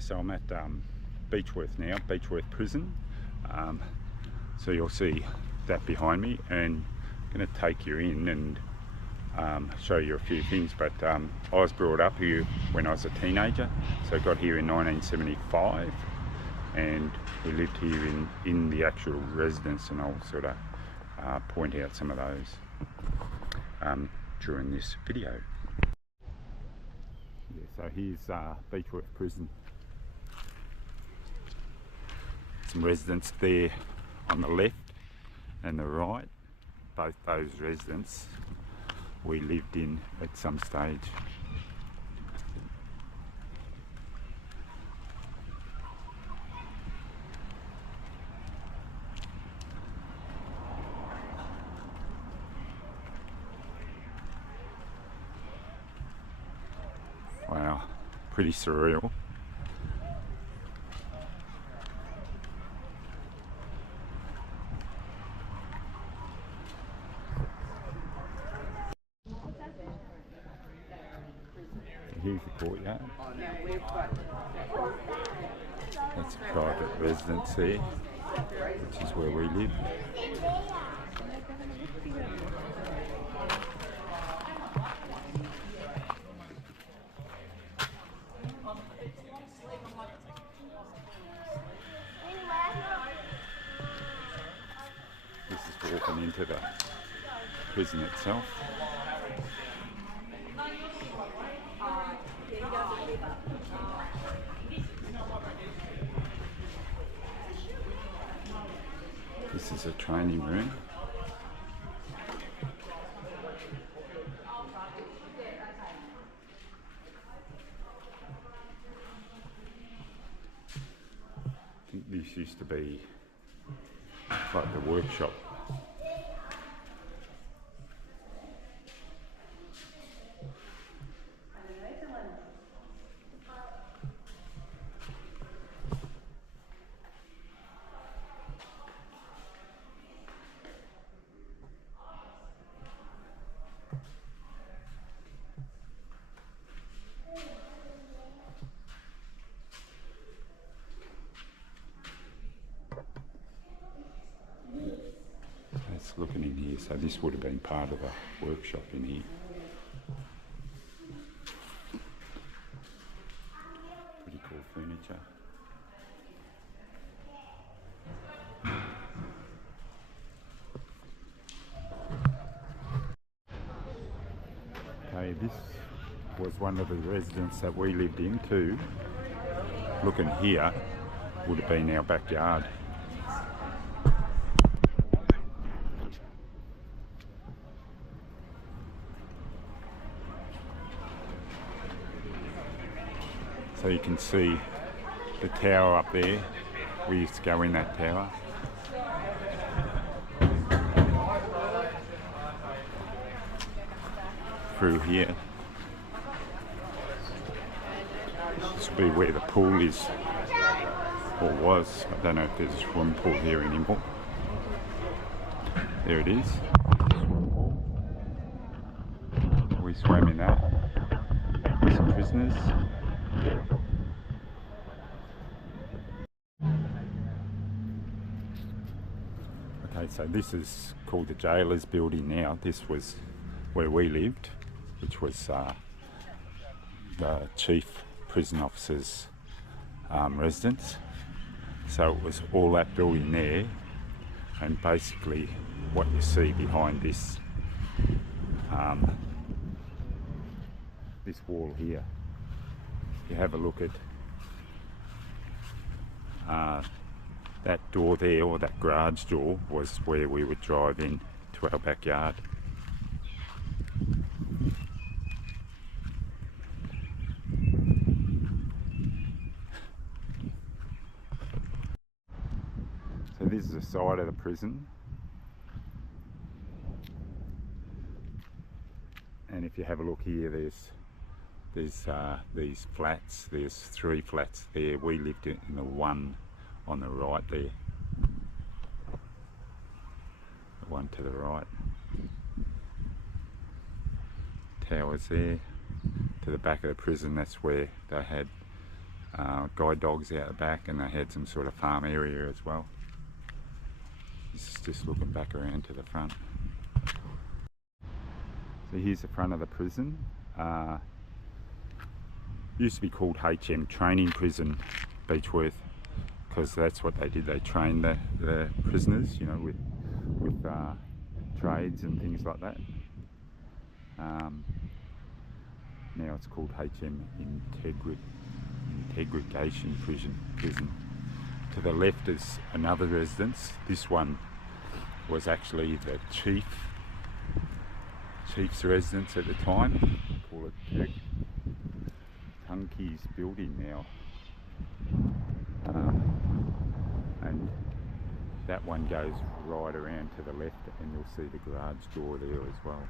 So I'm at Beechworth now, Beechworth Prison. So you'll see that behind me, and I'm going to take you in and show you a few things. But I was brought up here when I was a teenager, so I got here in 1975, and we lived here in the actual residence, and I'll sort of point out some of those during this video. Yeah, so here's Beechworth Prison. Some residents there on the left and the right. Both those residents we lived in at some stage. Wow, pretty surreal. Here's the courtyard. That's a private residence there, which is where we live. This is walking into the prison itself. This is a training room. I think this used to be like the workshop. Looking in here, so this would have been part of a workshop in here. Pretty cool furniture. Okay, this was one of the residents that we lived in too. Looking here would have been our backyard. So you can see the tower up there. We used to go in that tower. Through here. This will be where the pool is, or was. I don't know if there's a swimming pool here anymore. There it is. We swam in that with some prisoners. Okay, so this is called the Jailers building now. This was where we lived, which was the chief prison officer's residence. So it was all that building there, and basically what you see behind this this wall here, you have a look at that door there, or that garage door, was where we would drive in to our backyard. So this is the side of the prison, and if you have a look here, there's these flats. There's 3 flats there. We lived in the one on the right there, the one to the right. Towers there. To the back of the prison, that's where they had guide dogs out the back, and they had some sort of farm area as well. This is just looking back around to the front. So here's the front of the prison. Used to be called HM Training Prison, Beechworth, because that's what they did. They trained the prisoners, you know, with trades and things like that. Now it's called HM Integration Prison. To the left is another residence. This one was actually the chief's residence at the time. We call it Tunke's building now. And that one goes right around to the left, and you'll see the garage door there as well.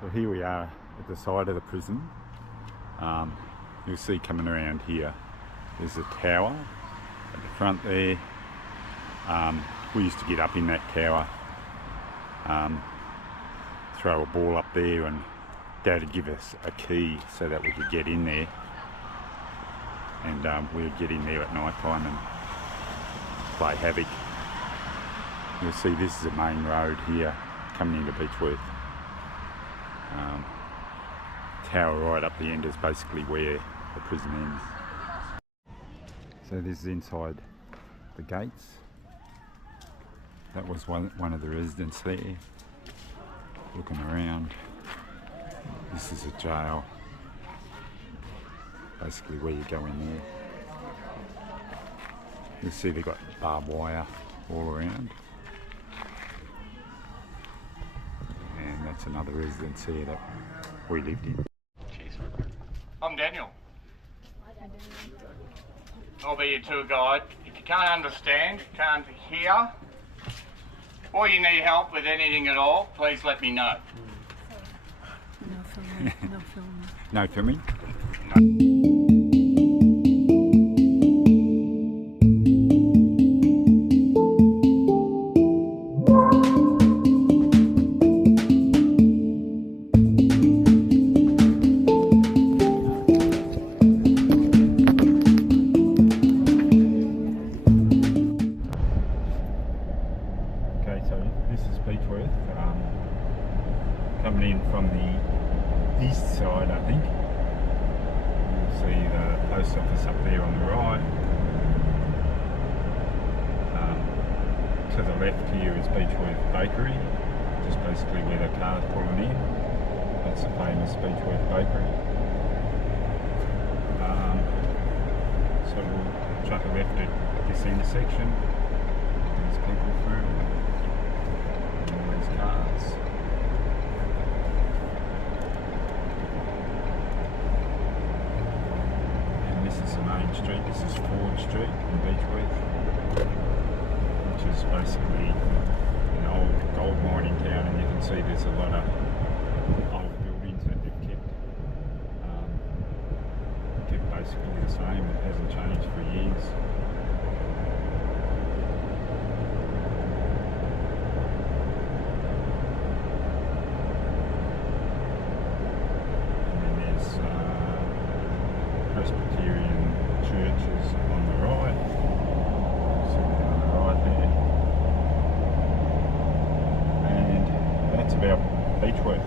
So here we are at the side of the prison. You'll see coming around here, there's a tower at the front there. We used to get up in that tower, throw a ball up there, and Dad would give us a key so that we could get in there. And we would get in there at night time and play havoc. You'll see this is a main road here coming into Beechworth. Tower right up the end is basically where the prison ends. So this is inside the gates. That was one of the residents there. Looking around. This is a jail. Basically where you go in there. You'll see they've got barbed wire all around. And that's another residence here that we lived in. I'm Daniel. I'll be your tour guide. If you can't understand, can't hear, or you need help with anything at all, please let me know. No filming. No filming. No filming? This is Beechworth, coming in from the east side, I think. You'll see the post office up there on the right. To the left here is Beechworth Bakery, just basically where the car's pulling in. That's the famous Beechworth Bakery. So we'll chuck a left at this intersection. There's people through. Cars. And this is the main street. This is Ford Street in Beechworth, which is basically an old gold mining town, and you can see there's a lot of old buildings that they've kept basically the same. It hasn't changed for years. Presbyterian churches on the right, sitting on the right there, and that's about Beechworth.